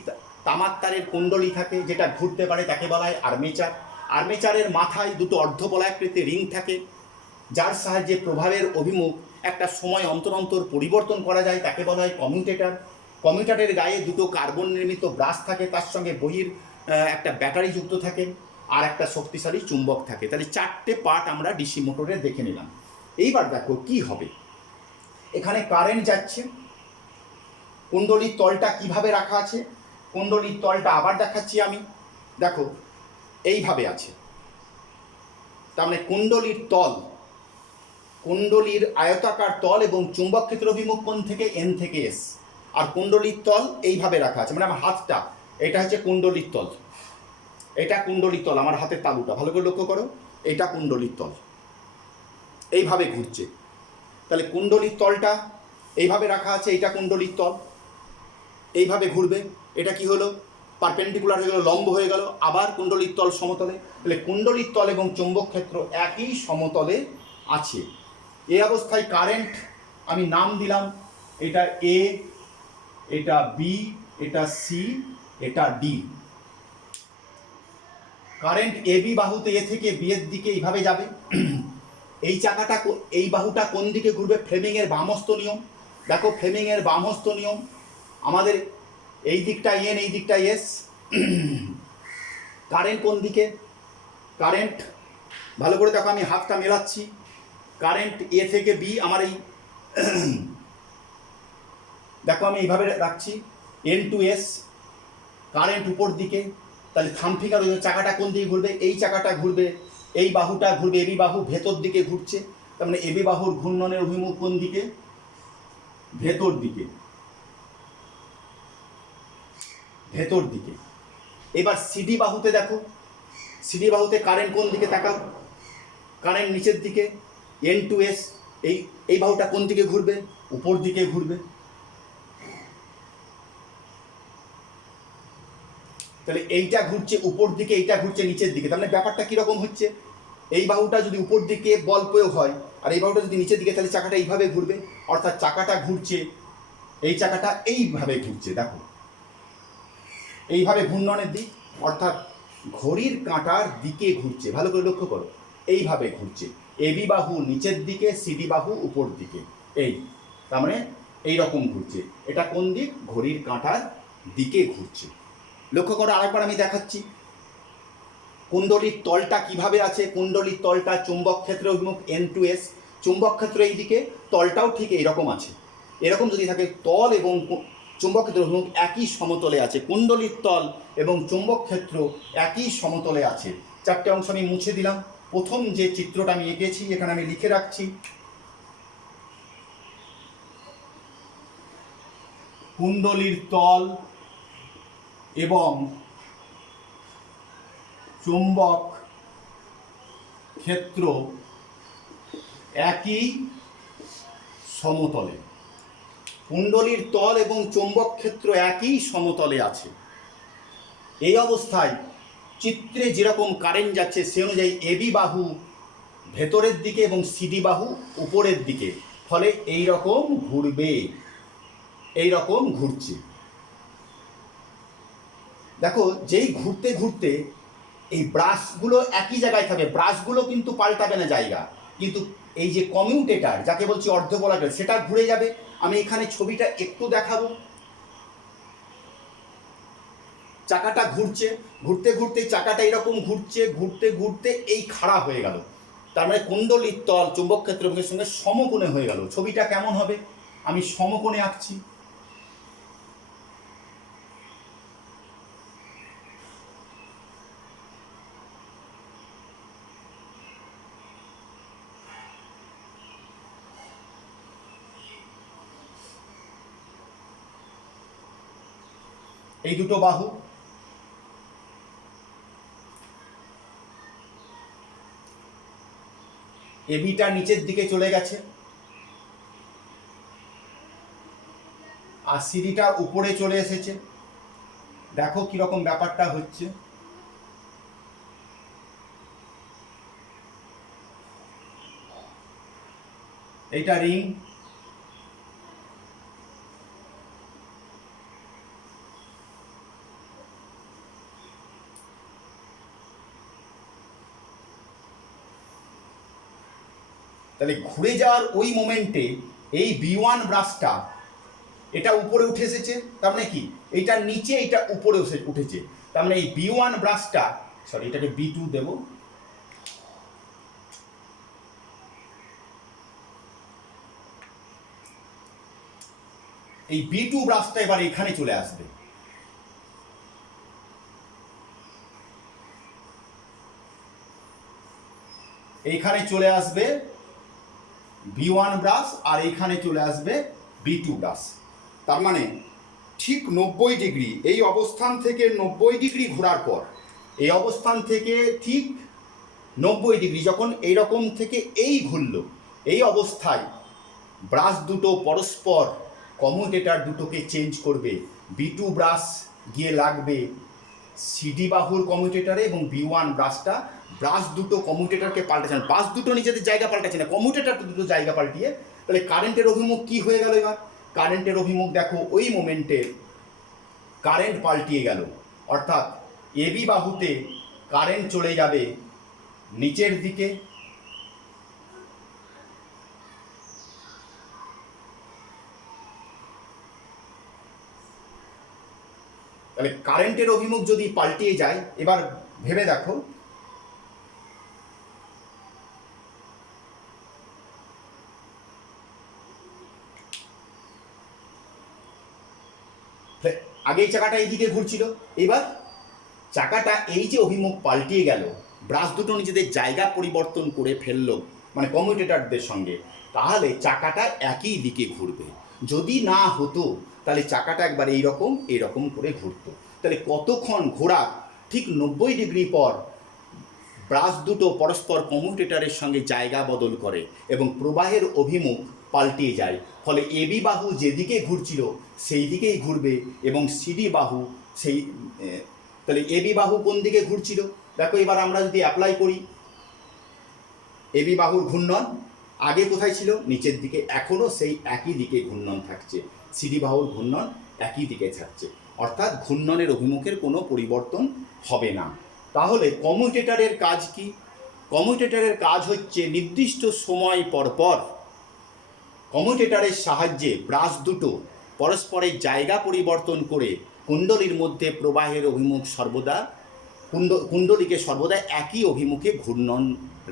তামার তারের কুণ্ডলী থাকে যেটা ঘুরতে পারে, তাকে বলা হয় আর্মেচার। আর্মেচারের মাথায় দুটো অর্ধবলয়াকৃতি রিং থাকে যার সাহায্যে প্রভাবের অভিমুখ একটা সময় অন্তর অন্তর পরিবর্তন করা যায়, তাকে বলা হয় কমিউটেটর। কমিউটেটরের গায়ে দুটো কার্বন নির্মিত ব্রাশ থাকে, তার সঙ্গে বহির একটা ব্যাটারি যুক্ত থাকে আর একটা শক্তিশালী চুম্বক থাকে। তাহলে চারটে পার্ট আমরা ডিসি মোটরে দেখে নিলাম। এইবার দেখো কি হবে, এখানে কারেন্ট যাচ্ছে, কুণ্ডলীর তলটা কিভাবে রাখা আছে, কুণ্ডলীর তলটা আবার দেখাচ্ছি আমি, দেখো এইভাবে আছে। তার মানে কুণ্ডলীর তল, কুণ্ডলীর আয়তাকার তল এবং চুম্বক ক্ষেত্র অভিমুখ কোণ থেকে এন থেকে এস, আর কুণ্ডলীর তল এইভাবে রাখা আছে। মানে আমার হাতটা, এটা হচ্ছে কুণ্ডলীর তল, এটা কুণ্ডলীর তল, আমার হাতের তালুটা ভালো করে লক্ষ্য করো, এটা কুণ্ডলীর তল, এইভাবে ঘুরছে। তাহলে কুণ্ডলীর তলটা এইভাবে রাখা আছে, এটা কুণ্ডলীর তল, এইভাবে ঘুরবে। এটা কি হলো, পারপেন্ডিকুলার হয়ে গেল, লম্ব হয়ে গেল, আবার কুণ্ডলীর তল সমতলে। তাহলে কুণ্ডলীর তল এবং চুম্বক ক্ষেত্র একই সমতলে আছে। এই অবস্থায় কারেন্ট আমি নাম দিলাম, এটা এ, এটা বি, এটা সি, এটা ডি। কারেন্ট এ বি বাহুতে এ থেকে বি এর দিকে এইভাবে যাবে। এই চাকাটা, এই বাহুটা কোন দিকে ঘুরবে, ফ্লেমিংয়ের বামহস্ত নিয়ম। দেখো ফ্লেমিংয়ের বামহস্ত নিয়ম, আমাদের এই দিকটা এন, এই দিকটা এস। কারেন্ট কোন দিকে, কারেন্ট ভালো করে দেখো, আমি হাতটা মেলাচ্ছি, কারেন্ট এ থেকে বি, আমার এই দেখো আমি এইভাবে রাখছি, এন টু এস, কারেন্ট উপর দিকে। তাহলে থামফিকার চাকাটা কোন দিকে ঘুরবে, এই চাকাটা ঘুরবে, এই বাহুটা ঘুরবে, এবি বাহু ভেতর দিকে ঘুরছে। তার মানে এবি বাহুর ঘূর্ণনের অভিমুখ কোন দিকে, ভেতর দিকে, ভেতর দিকে। এবার সিডি বাহুতে দেখো, সিডি বাহুতে কারেন্ট কোন দিকে তাকাও, কারেন্ট নিচের দিকে, এন টু এস, এই বাহুটা কোন দিকে ঘুরবে, উপর দিকে ঘুরবে। তাহলে এইটা ঘুরছে উপর দিকে, এইটা ঘুরছে নিচের দিকে। তাহলে ব্যাপারটা কীরকম হচ্ছে, এই বাহুটা যদি উপর দিকে বল প্রয়োগ হয় আর এই বাহুটা যদি নিচের দিকে, তাহলে চাকাটা এইভাবে ঘুরবে, অর্থাৎ চাকাটা ঘুরছে, এই চাকাটা এইভাবে ঘুরছে, দেখো এইভাবে ঘূর্ণনের দিক, অর্থাৎ ঘড়ির কাঁটার দিকে ঘুরছে, ভালো করে লক্ষ্য করো, এইভাবে ঘুরছে। এবি বাহু নিচের দিকে, সিডি বাহু উপর দিকে, এই তার মানে এইরকম ঘুরছে। এটা কোন দিক, ঘড়ির কাঁটার দিকে ঘুরছে। লক্ষ্য করো, আরেকবার আমি দেখাচ্ছি, কুণ্ডলীর তলটা কিভাবে আছে, কুণ্ডলীর তলটা চুম্বক ক্ষেত্রের অভিমুখ N2S, চুম্বক ক্ষেত্র এইদিকে, তলটাও ঠিক এইরকম আছে। এরকম যদি থাকে তল এবং চুম্বক ক্ষেত্র অভিমুখ একই সমতলে আছে, কুণ্ডলীর তল এবং চুম্বক ক্ষেত্র একই সমতলে আছে। চারটে অংশ আমি মুছে দিলাম। প্রথম যে চিত্রটা আমি এঁকেছি এখানে আমি লিখে রাখছি, কুণ্ডলীর তল এবং চুম্বক ক্ষেত্র একই সমতলে, কুণ্ডলীর তল এবং চুম্বক ক্ষেত্র একই সমতলে আছে। এই অবস্থায় চিত্রে যেরকম কারেন্ট যাচ্ছে সে অনুযায়ী এবি বাহু ভেতরের দিকে এবং সিডি বাহু উপরের দিকে, ফলে এই রকম ঘুরবে, এই রকম ঘুরছে। দেখো যেই ঘুরতে ঘুরতে এই ব্রাশগুলো একই জায়গায় থাকে, ব্রাশগুলো কিন্তু পাল্টাবে না জায়গা, কিন্তু এই যে কমিউটেটার যাকে বলছি অর্ধগোলাকার সেটা ঘুরে যাবে। আমি এখানে ছবিটা একটু দেখাবো, চাকাটা ঘুরছে, ঘুরতে ঘুরতে চাকাটা এরকম ঘুরছে, ঘুরতে ঘুরতে এই খাড়া হয়ে গেল, তার মানে কুণ্ডলীর তল চুম্বক ক্ষেত্রের সঙ্গে সমকোণে হয়ে গেল। ছবিটা কেমন হবে, আমি সমকোণে আঁকছি। এই দুটো বাহু, এবিটা নিচের দিকে চলে গেছে আর সিডিটা উপরে চলে এসেছে। দেখো কিরকম ব্যাপারটা হচ্ছে। এইটা রিং, তাহলে ঘুরে যাওয়ার ওই মোমেন্টে এই B1 ব্রাশটা এটা উপরে উঠে এসেছে, তার মানে কি এইটা নিচে এইটা উপরে উঠেছে, তার মানে এই B1 ব্রাশটা, সরি এটাকে B2 দেব, এই B2 ব্রাশটা এবার এখানে চলে আসবে। এইখানে চলে আসবে B1 ব্রাশ আর এইখানে চলে আসবে B2 ব্রাশ। তার মানে ঠিক 90 ডিগ্রি, এই অবস্থান থেকে 90 ডিগ্রি ঘোরার পর, এই অবস্থান থেকে ঠিক 90 ডিগ্রি যখন এইরকম থেকে এই ঘুরল, এই অবস্থায় ব্রাশ দুটো পরস্পর কমিউটেটর দুটোকে চেঞ্জ করবে। B2 ব্রাশ গিয়ে লাগবে সিডি বাহুর কমিউটেটরে এবং B1 ব্রাশটা ব্রাশ দুটো কমিউটেটরকে পাল্টাচ্ছে না, ব্রাশ দুটো নিজেদের জায়গা পাল্টাচ্ছে না, কমিউটেটর দুটো জায়গা পাল্টিয়ে, তাহলে কারেন্টের অভিমুখ কি হয়ে গেল এবার, কারেন্টের অভিমুখ দেখো ওই মোমেন্টে কারেন্ট পাল্টিয়ে গেল, অর্থাৎ এবি বাহুতে কারেন্ট চলে যাবে নিচের দিকে, তাহলে কারেন্টের অভিমুখ যদি পাল্টিয়ে যায়, এবার ভেবে দেখো আগে এই চাকাটা এইদিকে ঘুরছিল, এবার চাকাটা এই যে অভিমুখ পাল্টিয়ে গেল, ব্রাশ দুটো নিজেদের জায়গা পরিবর্তন করে ফেললো মানে কমিউটেটরদের সঙ্গে, তাহলে চাকাটা একই দিকে ঘুরবে। যদি না হতো তাহলে চাকাটা একবার এইরকম এইরকম করে ঘুরতো। তাহলে কতক্ষণ ঘোরা, ঠিক 90 ডিগ্রি পর ব্রাশ দুটো পরস্পর কমিউটেটরের সঙ্গে জায়গা বদল করে এবং প্রবাহের অভিমুখ পাল্টিয়ে যায়, ফলে এবি বাহু যেদিকে ঘুরছিল সেই দিকেই ঘুরবে এবং সিডি বাহু সেই, তাহলে এবি বাহু কোন দিকে ঘুরছিল, দেখো এবার আমরা যদি অ্যাপ্লাই করি, এবি বাহুর ঘূর্ণন আগে কোথায় ছিল, নিচের দিকে, এখনও সেই একই দিকে ঘূর্ণন থাকছে, সিডি বাহুর ঘূর্ণন একই দিকে থাকছে, অর্থাৎ ঘূর্ণনের অভিমুখের কোনো পরিবর্তন হবে না। তাহলে কমিউটেটরের কাজ কি, কমিউটেটরের কাজ হচ্ছে নির্দিষ্ট সময় পর পর কমিউটেটরের সাহায্যে ব্রাশ দুটো পরস্পরের জায়গা পরিবর্তন করে কুণ্ডলীর মধ্যে প্রবাহের অভিমুখ সর্বদা কুণ্ডলীকে সর্বদা একই অভিমুখে ঘূর্ণন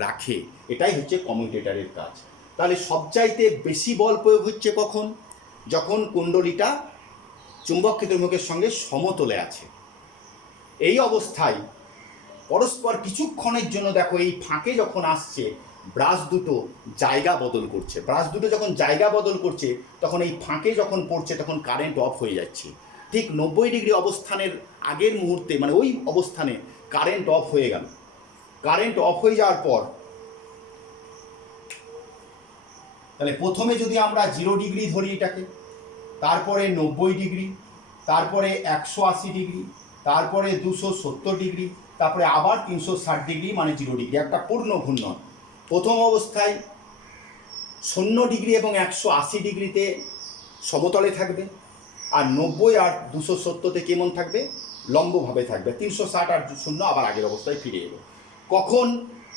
রাখে। এটাই হচ্ছে কমিউটেটরের কাজ। তাহলে সবচাইতে বেশি বল প্রয়োগ হচ্ছে কখন? যখন কুণ্ডলীটা চুম্বক ক্ষেত্রমুখের সঙ্গে সমতলে আছে। এই অবস্থায় পরস্পর কিছুক্ষণের জন্য দেখো এই ফাঁকে যখন আসছে ব্রাশ দুটো জায়গা বদল করছে। ব্রাশ দুটো যখন জায়গা বদল করছে তখন এই ফাঁকে যখন পড়ছে তখন কারেন্ট অফ হয়ে যাচ্ছে। ঠিক 90 ডিগ্রি অবস্থানের আগের মুহূর্তে মানে ওই অবস্থানে কারেন্ট অফ হয়ে গেল। কারেন্ট অফ হয়ে যাওয়ার পর তাহলে প্রথমে যদি আমরা 0 ডিগ্রি ধরি এটাকে, তারপরে 90 ডিগ্রি, তারপরে 180 ডিগ্রি, তারপরে 270 ডিগ্রি, তারপরে আবার 360 ডিগ্রি মানে 0 ডিগ্রি, একটা পূর্ণ ঘূর্ণন। প্রথম অবস্থায় 0 ডিগ্রি এবং 180 ডিগ্রিতে সমতলে থাকবে, আর 90 আর 270তে কেমন থাকবে? লম্বভাবে থাকবে। 360 আর 0 আবার আগের অবস্থায় ফিরে এলো। কখন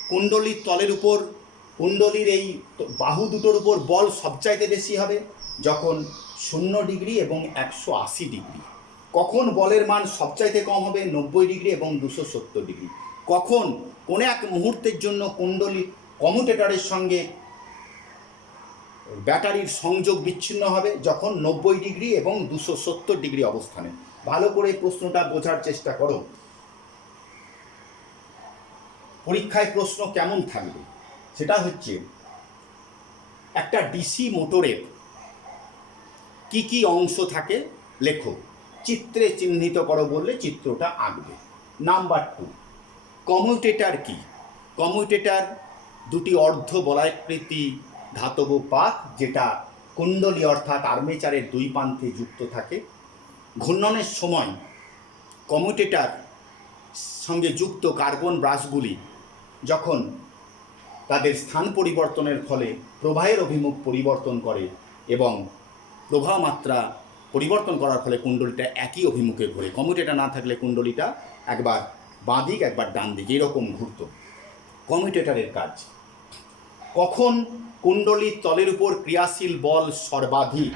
কুণ্ডলীর তলের উপর, কুণ্ডলীর এই বাহু দুটোর উপর বল সবচাইতে বেশি হবে? যখন 0 ডিগ্রি এবং 180 ডিগ্রি। কখন বলের মান সবচাইতে কম হবে? 90 ডিগ্রি এবং 270 ডিগ্রি। কখন কোনো এক মুহূর্তের জন্য কুণ্ডলী কমিউটেটরের সঙ্গে ব্যাটারির সংযোগ বিচ্ছিন্ন হবে? যখন 90 ডিগ্রি এবং 270 ডিগ্রি অবস্থানে। ভালো করে প্রশ্নটা বোঝার চেষ্টা করো। পরীক্ষায় প্রশ্ন কেমন থাকবে সেটা হচ্ছে, একটা ডিসি মোটরের কি কি অংশ থাকে লেখো, চিত্রে চিহ্নিত করো বললে চিত্রটা আঁকবে। নাম্বার 2, কমিউটেটর কি? কমিউটেটর দুটি অর্ধ বলয়াকৃতি ধাতব পাত যেটা কুণ্ডলী অর্থাৎ আর্মেচারের দুই প্রান্তে যুক্ত থাকে। ঘূর্ণনের সময় কমিউটেটর সঙ্গে যুক্ত কার্বন ব্রাশগুলি যখন তাদের স্থান পরিবর্তনের ফলে প্রবাহের অভিমুখ পরিবর্তন করে এবং প্রবাহ মাত্রা পরিবর্তন করার ফলে কুণ্ডলীটা একই অভিমুখে ঘোরে। কমিউটেটর না থাকলে কুণ্ডলীটা একবার বাঁ দিক একবার ডান দিক এরকম ঘুরত। কমিউটেটরের কাজ। কখন কুণ্ডলীর তলের উপর ক্রিয়াশীল বল সর্বাধিক?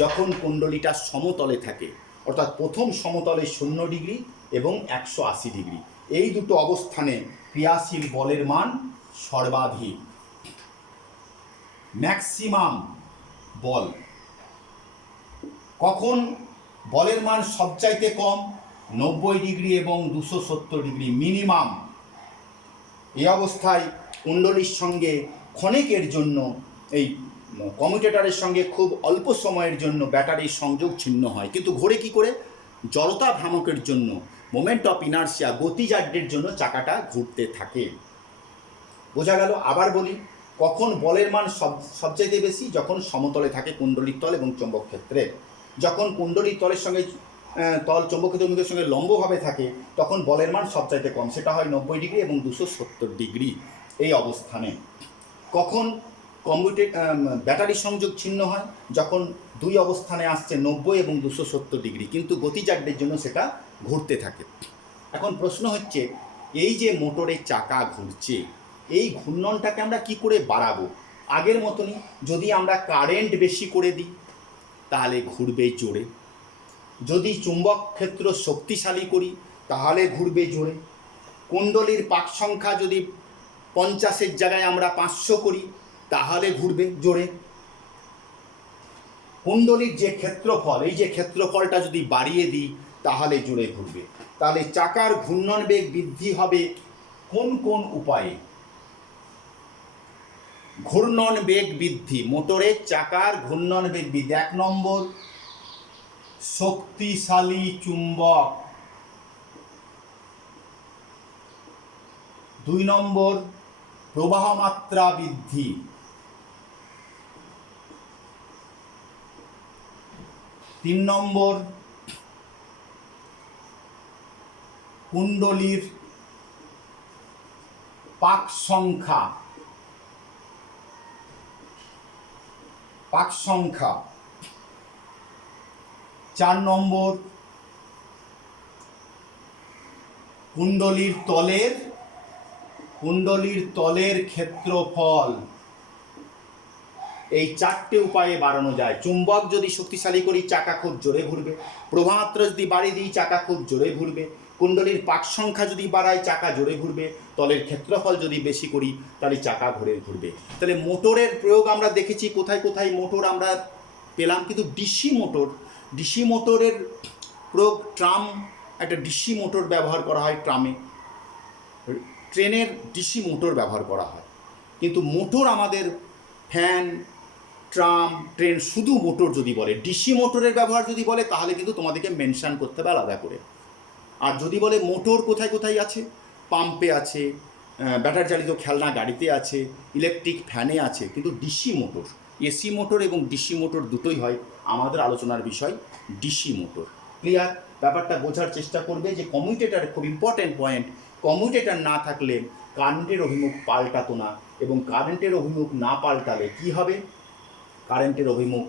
যখন কুণ্ডলীটা সমতলে থাকে, অর্থাৎ প্রথম সমতলে 0 ডিগ্রি এবং 180 ডিগ্রি, এই দুটো অবস্থানে ক্রিয়াশীল বলের মান সর্বাধিক। ম্যাক্সিমাম বল। কখন বলের মান সবচাইতে কম? 90 ডিগ্রি এবং 270 ডিগ্রি মিনিমাম। এই অবস্থায় কুণ্ডলীর সঙ্গে ক্ষণিকের জন্য এই কমিউটেটরের সঙ্গে খুব অল্প সময়ের জন্য ব্যাটারির সংযোগ ছিন্ন হয়, কিন্তু ঘোরে কি করে? জড়তা ভ্রামকের জন্য, মোমেন্ট অফ ইনার্সিয়া, গতিজাড্যের জন্য চাকাটা ঘুরতে থাকে। বোঝা গেল? আবার বলি, কখন বলের মান সবচাইতে বেশি? যখন সমতলে থাকে কুণ্ডলীর তল এবং চৌম্বক ক্ষেত্রে। যখন কুণ্ডলীর তলের সঙ্গে তল চৌম্বক ক্ষেত্রের সঙ্গে লম্বভাবে থাকে তখন বলের মান সবচাইতে কম, সেটা হয় 90 ডিগ্রি এবং 270 ডিগ্রি এই অবস্থানে। কখন ব্যাটারি সংযোগ ছিন্ন হয়? যখন দুই অবস্থানে আসছে 90 এবং 270 ডিগ্রি, কিন্তু গতিজাড্যের জন্য সেটা ঘুরতে থাকে। এখন প্রশ্ন হচ্ছে, এই যে মোটরের চাকা ঘুরছে, এই ঘূর্ণনটাকে আমরা কি করে বাড়াবো? আগের মতনই, যদি আমরা কারেন্ট বেশি করে দিই তাহলে ঘুরবে জোরে, যদি চুম্বক ক্ষেত্র শক্তিশালী করি তাহলে ঘুরবে জোরে, কুণ্ডলীর পাক সংখ্যা যদি 50-এর জায়গায় আমরা 500 করি তাহলে ঘুরবে জোরে, কুণ্ডলীর যে ক্ষেত্রফল, এই যে ক্ষেত্রফলটা যদি বাড়িয়ে দিই তাহলে জোরে ঘুরবে। তাহলে চাকার ঘূর্ণন বেগ বৃদ্ধি হবে কোন কোন উপায়ে? ঘূর্ণন বেগ বৃদ্ধি, মোটরের চাকার ঘূর্ণন বেগ বৃদ্ধি। 1 নম্বর, শক্তিশালী চুম্বক। 2 নম্বর, প্রবাহ মাত্রা বৃদ্ধি। 3 নম্বর, কুণ্ডলীর পাক সংখ্যা। 4 নম্বর, কুণ্ডলীর তলের ক্ষেত্রফল। এই 4টে উপায়ে বাড়ানো যায়। চুম্বক যদি শক্তিশালী করি চাকা খুব জোরে ঘুরবে, প্রবাহমাত্রা যদি বাড়িয়ে দিই চাকা খুব জোরে ঘুরবে, কুণ্ডলীর পাক সংখ্যা যদি বাড়ায় চাকা জোরে ঘুরবে, তলের ক্ষেত্রফল যদি বেশি করি তাহলে চাকা ঘুরবে। তাহলে মোটরের প্রয়োগ আমরা দেখেছি কোথায় কোথায় মোটর আমরা পেলাম, কিন্তু ডিসি মোটরের প্রয়োগ ট্রাম, একটা ডিসি মোটর ব্যবহার করা হয় ট্রামে, ট্রেনের ডিসি মোটর ব্যবহার করা হয়। কিন্তু মোটর আমাদের ফ্যান, ট্রাম, ট্রেন শুধু মোটর যদি বলে, ডিসি মোটরের ব্যবহার যদি বলে তাহলে কিন্তু তোমাদেরকে মেনশন করতে হবে আলাদা করে। আর যদি বলে মোটর কোথায় কোথায় আছে, পাম্পে আছে, ব্যাটারি চালিত খেলনা গাড়িতে আছে, ইলেকট্রিক ফ্যানে আছে, কিন্তু ডিসি মোটর, এসি মোটর এবং ডিসি মোটর দুটোই হয় আমাদের আলোচনার বিষয় ডিসি মোটর। ক্লিয়ার? ব্যাপারটা বোঝার চেষ্টা করবে যে কমিউটেটার খুব ইম্পর্ট্যান্ট পয়েন্ট, কমিউটেটার না থাকলে কারেন্টের অভিমুখ পাল্টাতো না, এবং কারেন্টের অভিমুখ না পাল্টালে কি হবে? কারেন্টের অভিমুখ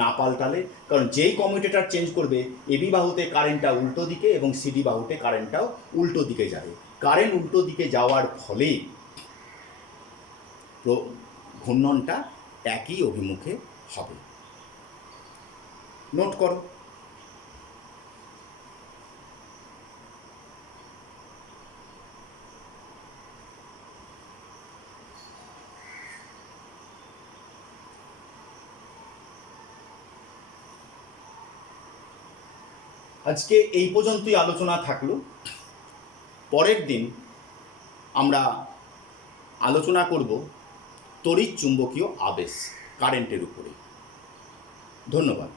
না পাল্টালে, কারণ যেই কমিউটেটার চেঞ্জ করবে এবি বাহুতে কারেন্টটা উল্টো দিকে এবং সিডি বাহুতে কারেন্টটাও উল্টো দিকে যাবে। কারেন্ট উল্টো দিকে যাওয়ার ফলে ঘূর্ণনটা একই অভিমুখে হবে। নোট করো। আজকে এই পর্যন্তই আলোচনা থাকলো। পরের দিন আমরা আলোচনা করব তড়িৎ চুম্বকীয় আবেশ, কারেন্টের উপরে। ধন্যবাদ।